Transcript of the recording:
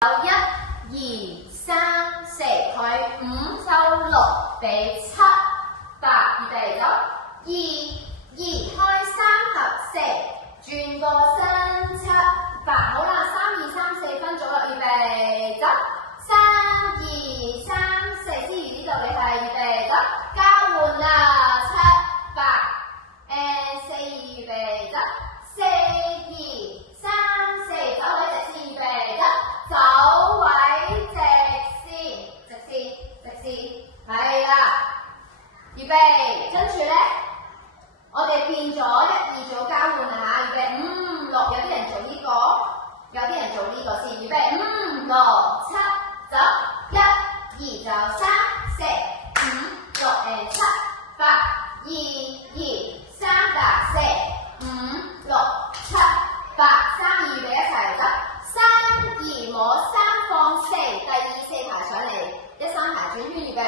1、2、3、4，佢5收6比7、8，預備走。2、2開3合4，轉個身7、8，好啦，3、2、3、4分咗啦，預備走。3、2、3、4，之餘呢度你係預備走，交換啦，7、8，4、2預備走，4、2、3、4，走位直線預備走。走位直線，直線，係啦，預備，跟住咧，我哋變咗1、2做交換啦嚇，預備5、6，有啲人做呢個，有啲人做呢個先，預備5、6、7，走1、2就3、4、5、6、7、8、2、2、3、4、5、6、7、8，3、2預備一齊走。3、2摸3放4，第2、4排上嚟，1、3排轉圈預備